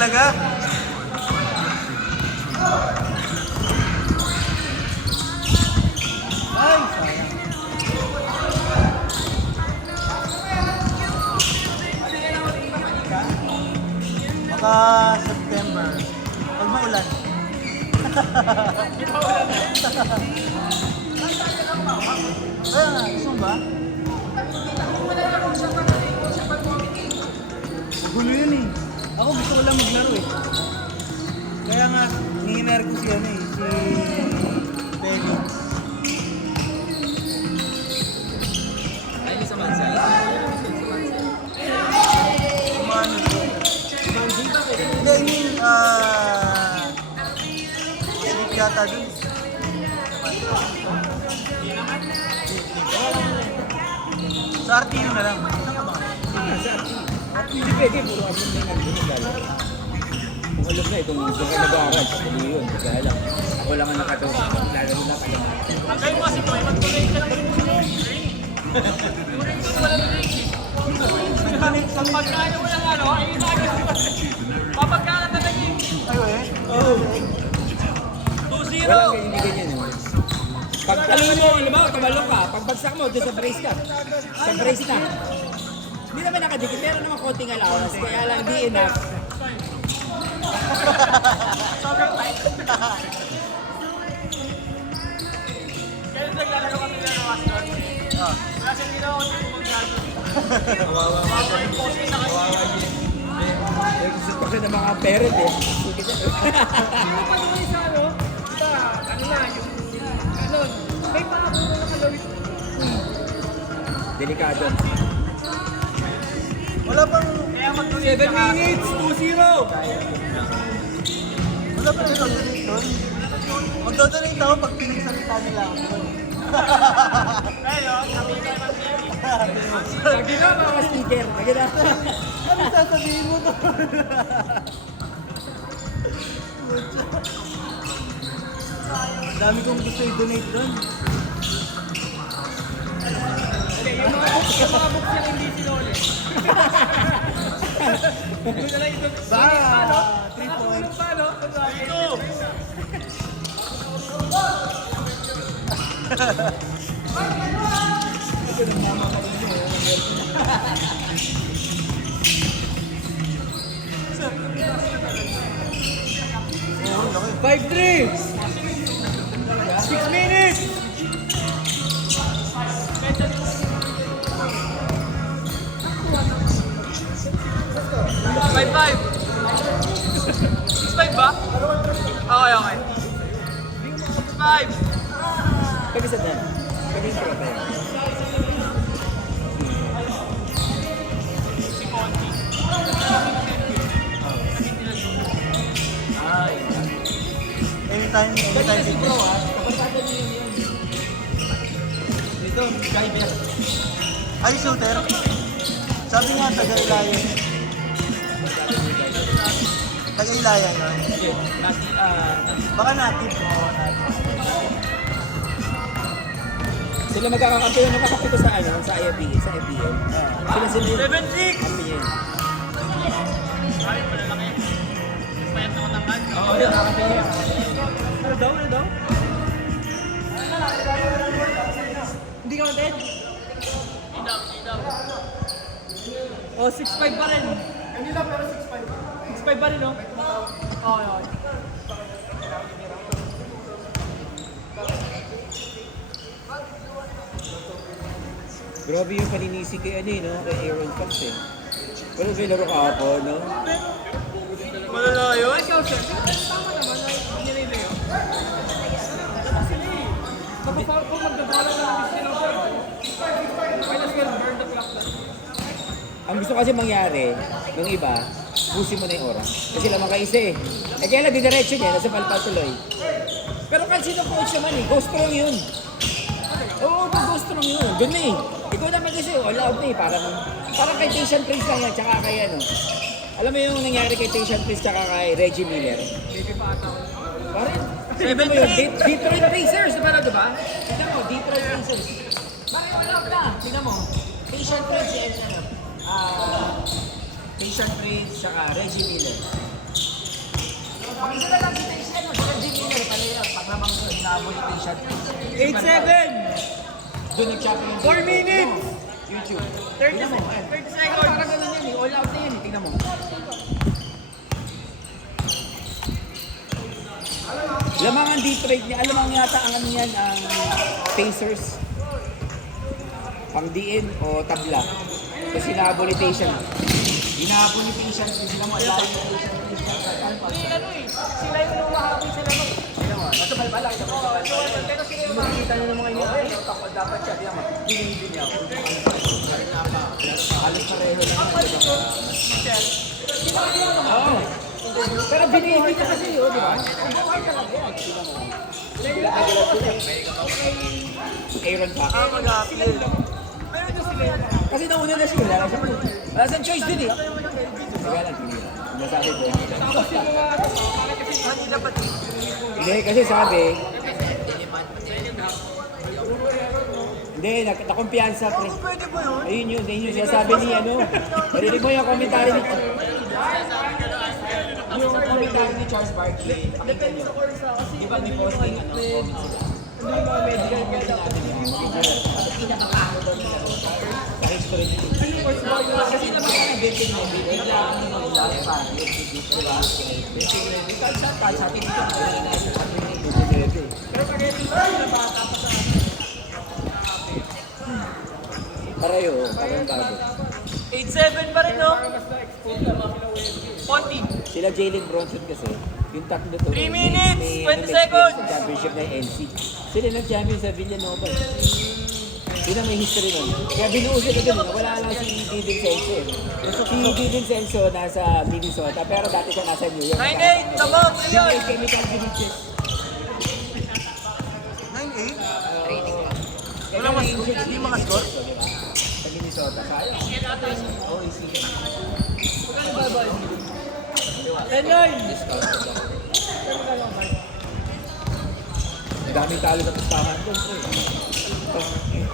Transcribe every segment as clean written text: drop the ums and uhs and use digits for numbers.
talaga. Ay, sayang. Baka September. Pag maulan. Kaya nga, gusto mo ba? Gulo yun eh. Ako gusto ko lang maglaro eh. Kaya nga, nanginar ko si ano eh, si Penny. Ay, sa Mansa. Kumano? Hindi, I mean, sleep yata dun. Sa RTU na lang. Saan ka ba? Hindi pwede, puro kami na nagdumagala. Kung alam na, itong gusto ka nag-aaral, hindi yun, kaya lang. Ako lang ang nakatulog, lalo na pala. Kayo kasi po, mag-donate ka lang yung pagka nyo walang ano, ay papagka na talaga yung Ayo eh. Oo. 2-0. Walang kaibigan yan. Pag talon mo, alam mo, tumalong ka, pag bagsak mo, doon sa brace ka. Sa brace ka. Hindi naman nakadikit, meron naman konting allowance, kaya lang di enough. Sobrang tight. Kaya naglalaro kami na nawas doon. Wala siyang ginawa ko yung mag-gano. Kawawa Yung poste na kasi. Gusto ko siya ng mga parent eh. Sige siya. Ano pa doon sa ano? Diba, ano na, yung ano, may paako na nakalawit. Delikado. Wala pang, Kaya mag-donate ka nga. 7 minutes, 2-0! wala pang donate doon. Magdodonate ako pag pinagsalita nila ako. Pero, sabi kayo mag-TV. Lagi na mga sticker. Lagi na. Ano sasabihin mo doon? Dami kong gusto i-donate doon. Hindi, yung mga books yung hindi sinuli. Doon na lang ito. Ba, 3 Nakatulong points. pa, no? Ito. Oo, laki. 5-3! 6 minutes! Five, 6-5 ba? Okay, okay. 6-5. Pag-isa na. Pag-isa ka tayo. Anytime Si bro business. ha, kapasada niyo yun. Ito, driver. Ay, shooter. Sabi nga, taga-Ilayan. Taga-Ilayan yun. Baka natin. Oo, natin. Sila magkakakampiyon ng kakapito sa ano, sa IFBA, sa FBL. Sila yung 7-6. kampiyon. Ay, malalaki. Payat na matangkad. Oo, yun, kampiyon. Ano daw? Ano daw? Hindi ka matid? Hindi daw. Oh, 6'5 pa rin. Hindi daw, pero 6'5. 6'5 pa rin, no? Oo, okay. Grabe yung paninisi kay ano eh, no? Kay Aaron Fox eh. Pero sinaro ka ako, no? Malala yun? Ikaw, sir. Tama naman na nilay yun. Sila eh. Kapag kung magdadala na ng sila, sir. Might as well burn the clock na. Ang gusto kasi mangyari, ng iba, pusin mo na yung oras. Kasi lamang kaisa eh. Eh kaya lang, didiretso niya, nasa palpal tuloy. Pero kasi no coach naman eh, go strong yun. Oo, go strong yun. Doon na eh. Ikaw naman kasi, all out na eh. Parang kay Tayshan Prince lang yan, tsaka kay ano. Alam mo yung nangyari kay Tayshan Prince tsaka kay Reggie Miller? Baby pa ata. Parang, tignan mo yun, Detroit Pacers, diba na diba? Tignan mo, Detroit Pacers. Bakit wala ka? Tignan mo, Tayshan Prince and ano, Tayshan Prince tsaka Reggie Miller. Mag-isa na lang si Tracy, ano, si Jimmy Miller, kanina, pag namang hinabol ni Tracy. 8-7! Doon nag-champion. 4 minutes! YouTube. 30 Tingnan mo, ayan. 30 seconds. Parang ganun yan eh, all out na yan eh, tingnan mo. Lamang ang Detroit niya, alam ang yata ang ano yan, ang Pacers. Pang DN o tabla. Kasi hinabol ni Tayshan. Hinabol ni Tayshan, sila mo alayo ni Tayshan. Hindi, ano eh. Sila yung lumahabol sa labas. Nasa balbalak, sa balbalak. Pero sila yung Makikita nyo naman kayo, ay, dapat siya, diyan mo, binibin niya. Halos pareho lang. Oo. Pero binibin niya kasi yun, di ba? Ang buhay talaga yan. Tingnan mo. Nagagalat sila. Aaron Pack. Pero ito sila yung Kasi nauna na siya, wala na siya. Wala siyang choice din eh. Wala lang, tingnan. Nasabi ko. tapos yung mga para kasi kanila pati. Hindi, kasi sabi, hindi, nakumpiyansa, pre. Pwede ba yun? Ayun yun, sinasabi ni ano. Narinig mo yung komentary ni yung komentary ni Charles Barkley. Pakita nyo. Di ba ni posting ano? Hindi yung mga medical kaya dapat Pinakakaano daw nila sa history niya. Kasi naman kaya Becky Novi, bigla ang mga last pa. Diba? Becky Novi, kahit sa atin dito, kaya na yung sabi ni Becky Novi. pero pag ito yung bata pa sa Pareho, parang bago. 8-7 pa rin, no? Mas na-expose na mga Ponti. Sila Jalen Bronson kasi, yung tatlo to. 3 minutes, 20 may seconds. Sa championship na NC. Sila nag-champion sa Villanova. Yun ang may history nun. Kaya binuo sila dun, wala lang si Di Vincenzo eh. Si Di Vincenzo nasa Minnesota, pero dati siya nasa New York. 9-8, tabang, Yung yun. may chemical diseases. 9-8? Wala mas hindi mga score. Sa Minnesota, kaya. Oo, isip. Magkano ba ba? 10-9. Ang daming talo sa pustahan doon.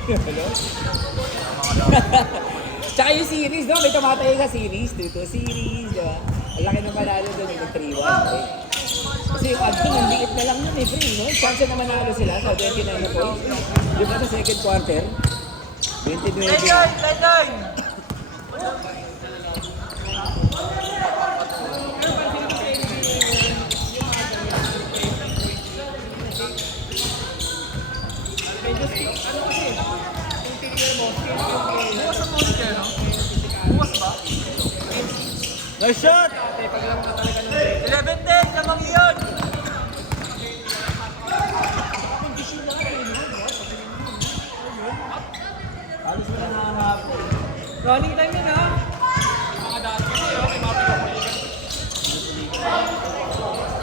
Hello? Tsaka yung series, no? May tumatay ka series, 2-2 series, di ba? Ang laki ng manalo doon, yung 3-1. Eh. Kasi yung odds doon, ang liit na lang yun eh, pre, no? Chance na manalo sila sa 29 na points. Di ba sa second quarter? 29. 10-9. Medyo stick, ano kasi, kung tinignan mo, stick yung bukas ang post niya, no? Bukas ba? Nice shot! Pag lang ka talaga ng 11-10, lamang yun! Halos mo na nakahapon. Running time yun, ha?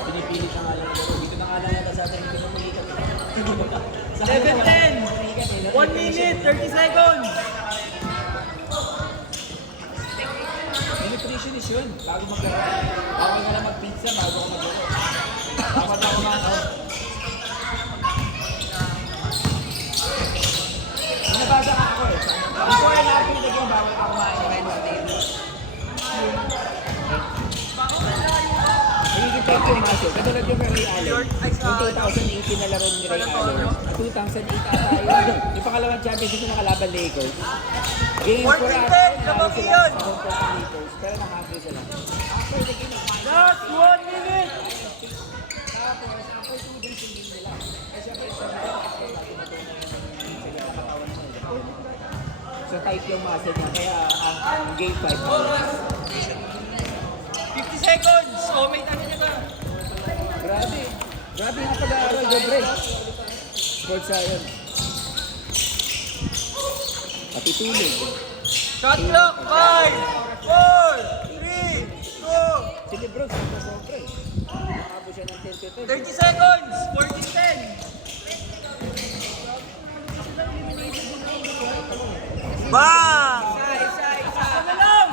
Pinipilit na nga lang. Dito na nga lang yata sa atin, pinupulitan. 11-10, 1 minute, 30 seconds! Nutritionist yun, bago maglaro. Bawal ka na mag-pizza bago ka maglaro. Bawal ka kumain. May nabasa ka ako eh. Before and after the game, bawal ka kumain ng Wednesday. Nagiging take yung muscle. Katulad yung kay Ray Allen. Yung 2018 na laro ni Ray Allen. 2008 ata yun. Yung pangalawang championship na nakalaban Lakers. Game 4 14-10, lamang yun! Lakers. Pero nakahabol sila. After the game, Last 1 minute! tapos, after 2 days yung game nila. Kasi syempre, so tight yung muscle niya. Kaya ang game 5. 50 seconds! Oh, may ano niya ba? Grabe. Grabe nga pag-aaral, Jobre. Sports science. Pati tulog. Shot clock! 5, 4, 3, 2, Si Lebron, sobra eh. Nakabo siya ng 10-10. 30 seconds! 14-10! Bang! Isa na lang!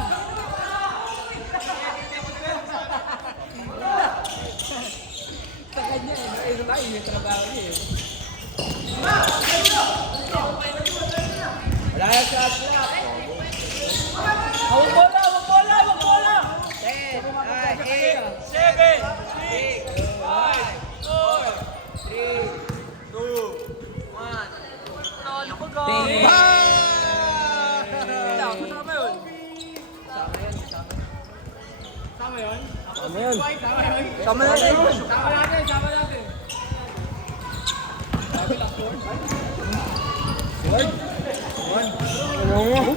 Sa kanya eh. Ito tayo yung trabaho niya eh. Wala yung shot clock. Huwag bola! Huwag bola! Huwag bola! 10, 9, 8, 7, 6, yun? Tama yun. Tama yun? Tama natin. Tama natin, tama natin. Sabi lang, Lord. Ano nga?